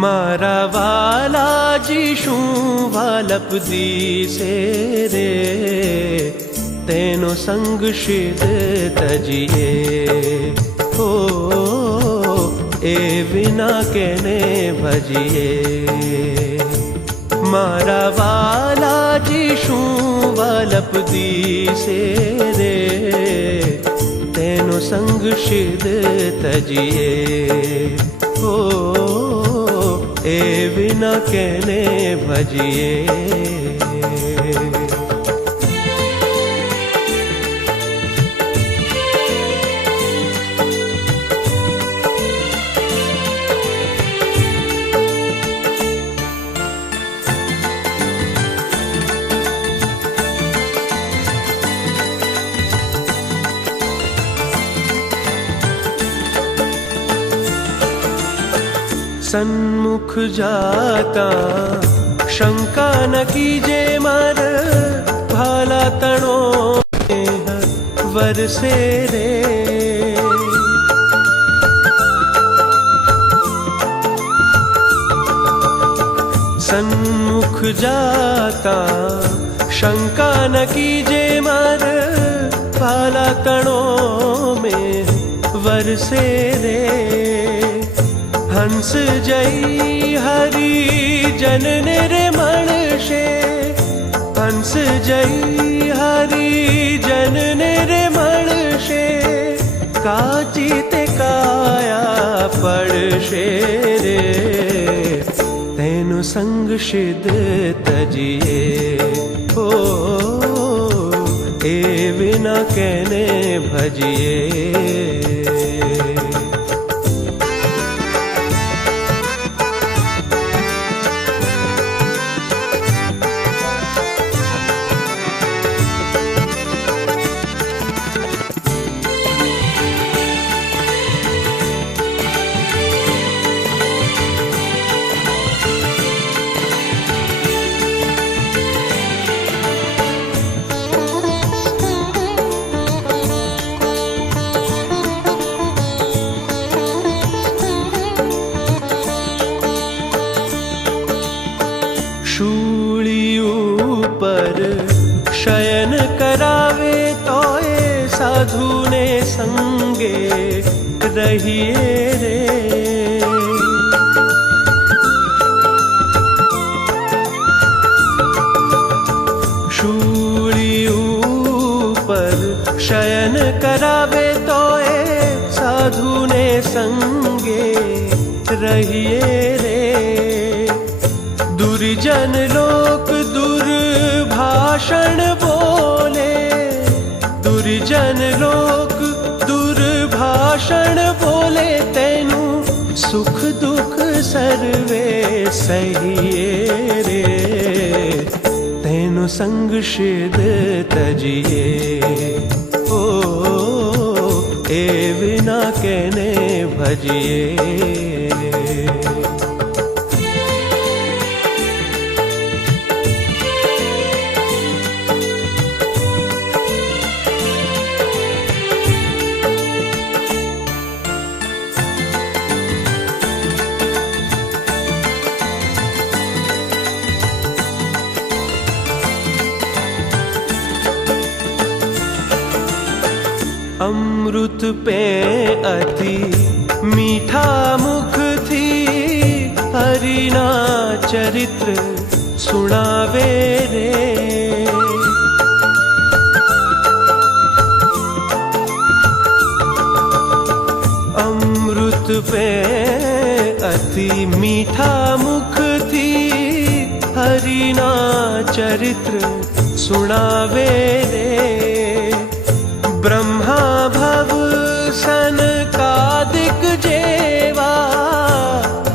મારા વાલાજી શું વાલપ દીસે રે, તેનો સંગ શિદ તજીએ. હો એ વિના કેને ભજીએ. મારા વાલાજી શું વાલપ દીસે રે, તેનો સંગ શિદ તજીએ. હો એ વિના કેને ભજીએ. સન્મુખ જાતા શંકા ન કીજે, માર ભાલા તણો વરસે રે. સન્મુખ જાતા શંકા ન કીજે, માર ભાલા તણો में વરસે રે. હંસ જઈ હરી જનને રે મળશે, હંસ જઈ હરી જનને રે મળશે. કાચી તે કાયા પડશે રે, તેનો સંગ શિદ તજીએ. ઓ એ વિના કેને ભજીએ. શયન કરાવે તો એ સાધુને સંગે રહીએ રે. શૂળી ઉપર શયન કરાવે તો એ સાધુને સંગે રહીએ રે. દુર્જન લોક દુર્ભાષણ બોલે, દુર્જન લોક દુર્ભાષણ બોલે. તેનું સુખ દુઃખ સર્વે સહીએ રે, તેનો સંગ શિદ તજીએ. ઓ એ વિના કેને ભજીએ. અમૃત પે અતિ મીઠા મુખથી હરિના ચરિત્ર સુણાવે રે. અમૃત પે અતિ મીઠા મુખથી હરિના ચરિત્ર સુણાવે રે. બ્રહ્મા ભવ સનકાદિક જેવા,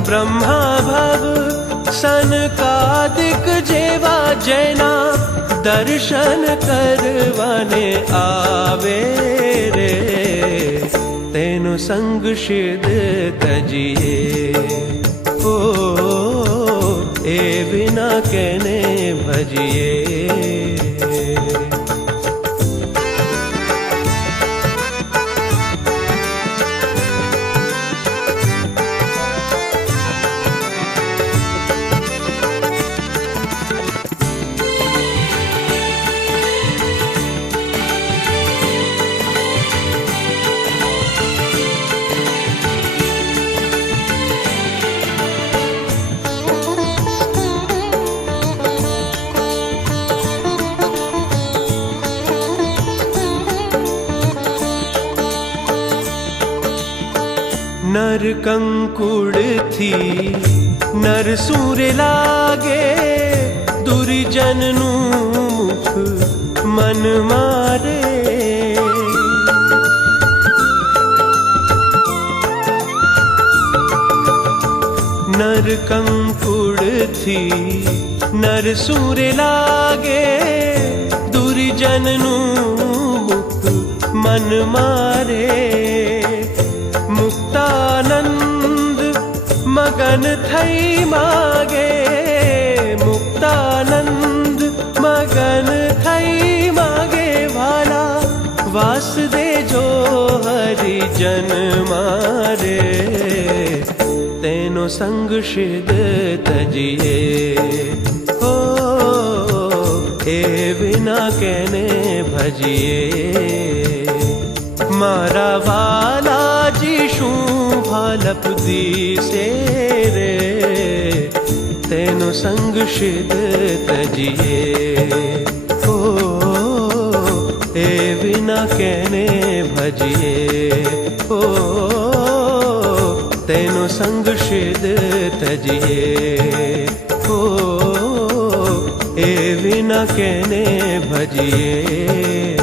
બ્રહ્મા ભવ સનકાદિક જેવા. જેના દર્શન કરવાને આવે રે, તેનો સંગ શિદ તજીએ. ઓ એ વિના કેને ભજીએ. नर कंकुड़ थी नरसूर लागे, दुर्जन नू मुख मन मारे। नर कंकुड़ थी नरसूर लागे, दुर्जन नू मुख मन मारे। मुक्तानंद मगन थई मागे, मुक्तानंद मगन थई मागे। भाला वासदे जो हरि जन मारे, तेनो संग शिद तजिए। हो ए बिना कहने भजिए, मारा वाला जी शू भालप दी से रे, तेनो संग शिद तजिए। हो ए बिना कहने भजिए, हो तेनो संग शिद तजिए। हो ए बिना कहने भजिए।